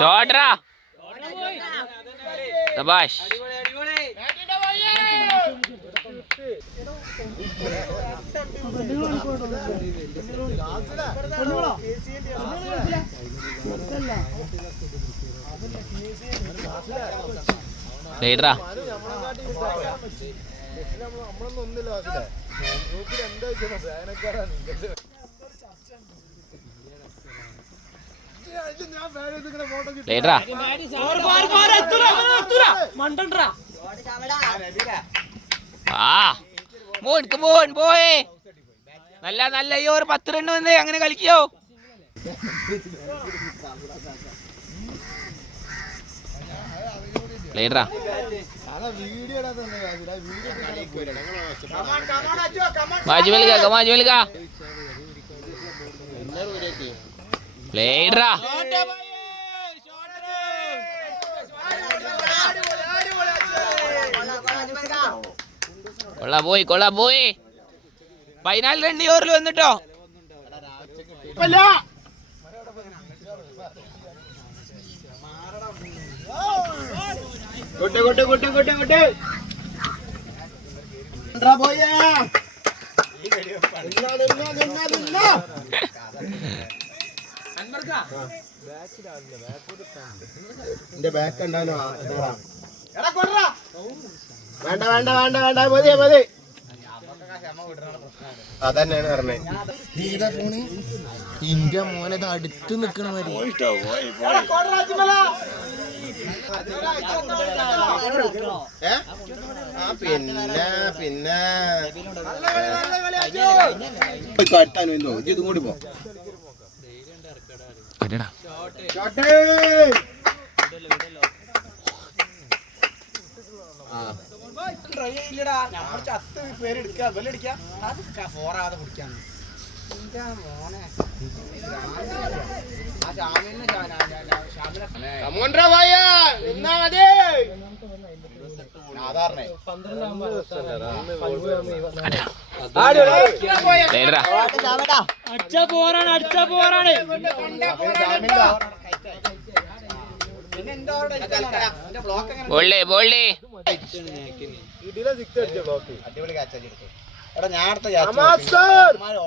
ചോട്ടറാ ശബാഷ്. ലീഡറാ ലീഡറാ മോൻ പോയേ. നല്ല നല്ല ഈ ഒരു 10 റണ്ണ് വന്ന് അങ്ങനെ കളിക്കോ. ലീഡറാ മാജുവൽക ലീഡറാ കൊള്ളാ പോയി 14 റൺ ഈ ഓവറിൽ വന്നിട്ടോ. ബാക്ക് ഉണ്ടാലോ വേണ്ട വേണ്ട വേണ്ട വേണ്ട മതി മതി. അതന്നെയാണ് പറഞ്ഞത്. ഇന്റെ മോനത് അടുത്ത് നിക്കണ മാതിരി. പിന്നെ കട്ടാനോ ഇതും കൂടി പോ.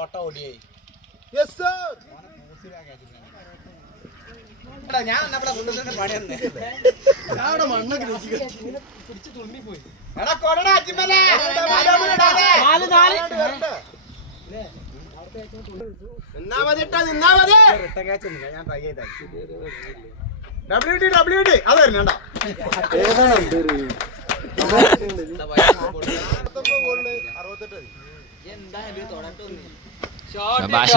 ഓട്ടോ ഓടിയായി. ഞാൻ മണ്ണൊക്കെ പോയി. ഭാഷ